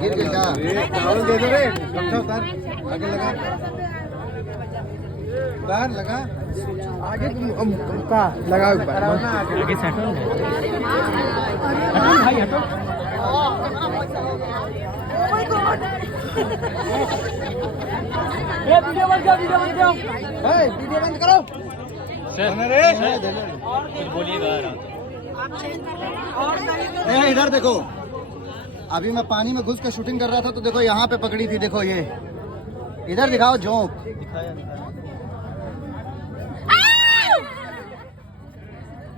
गिर गया चावल दे दो रे, उतार आगे लगा, उतार लगा आगे का लगा ऊपर आगे सेट हो भाई हटो। वीडियो बंद करो, वीडियो बंद करो, वीडियो बंद करो सर। बोलिएगा इधर देखो, अभी मैं पानी में घुस के शूटिंग कर रहा था तो देखो यहाँ पे पकड़ी थी, देखो ये इधर दिखाओ जोंक।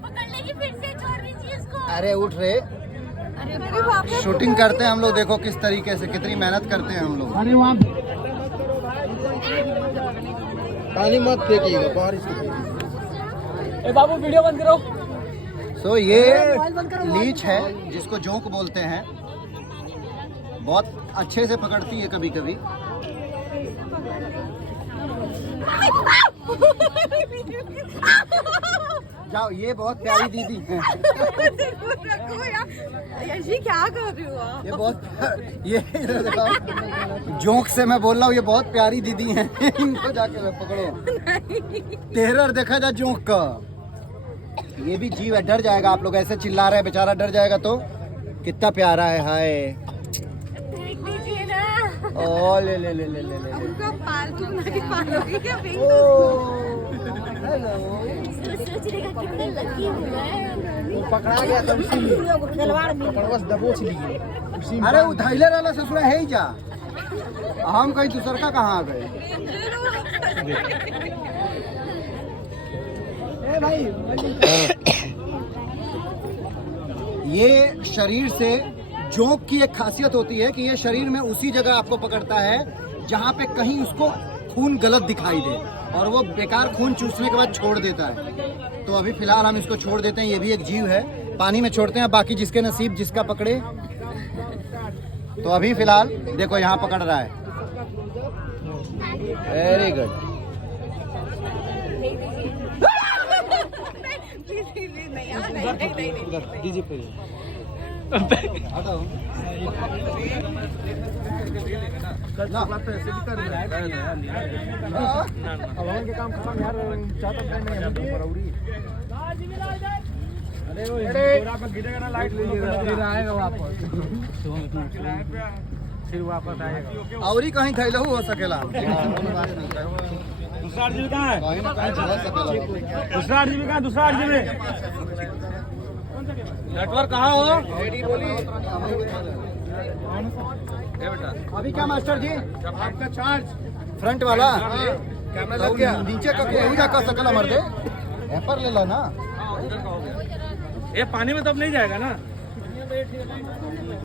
पकड़ने की फिर से छोड़ दीजिए इसको। अरे उठ रहे, शूटिंग करते हैं हम लोग, देखो किस तरीके से, कितनी मेहनत करते हैं हम लोग। अरे वहाँ पानी मत फेंकिएगा, बारिश बाबू वीडियो बंद करो। सो ये लीच है जिसको जोंक बोलते हैं, बहुत अच्छे से पकड़ती है कभी कभी। जाओ, ये बहुत प्यारी दीदी है। क्या कर रही हो आप? ये बहुत ये इधर दिखाओ, जोंक से मैं बोल रहा हूँ, ये बहुत प्यारी दीदी हैं। इनको जाके पकड़ो। टेरर देखा जा जोंक का, ये भी जीव है, डर जाएगा। आप लोग ऐसे चिल्ला रहे हैं, बेचारा डर जाएगा तो कितना प्यारा है। हाय देख लीजिए ना। ओ ले ले ले ले ले ले। उनको पालतू नहीं पालोगे क्या? हेलो, लगी हुआ है। पकड़ा गया तो तलवार में बस दबोच लिए। अरे वो धैले वाला ससुरा है ही जा, हम कहीं दूसर का कहाँ आ गए। ये शरीर से, जोंक की एक खासियत होती है कि ये शरीर में उसी जगह आपको पकड़ता है जहाँ पे कहीं उसको खून गलत दिखाई दे, और वो बेकार खून चूसने के बाद छोड़ देता है। तो अभी फिलहाल हम इसको छोड़ देते हैं, ये भी एक जीव है, पानी में छोड़ते हैं, बाकी जिसके नसीब जिसका पकड़े। तो अभी फिलहाल देखो यहाँ पकड़ रहा है। Very good. काम खत्म यार, गिरेगा ना लाइट, फिर आएगा वापस, फिर वापस आएगा। और ही कहीं थैलू हो सकेला। दूसरा आरजीबी कहाँ है? कहीं ना कहीं चला सकेला। दूसरा आरजीबी कहाँ? दूसरा आरजीबी नेटवर्क कहाँ हो? अभी क्या मास्टर जी, आपका चार्ज फ्रंट वाला कैमरा लग गया, नीचे का कोई ना कर सकला मर्दे, पर ले ला ना। ये पानी में तब नहीं जाएगा ना।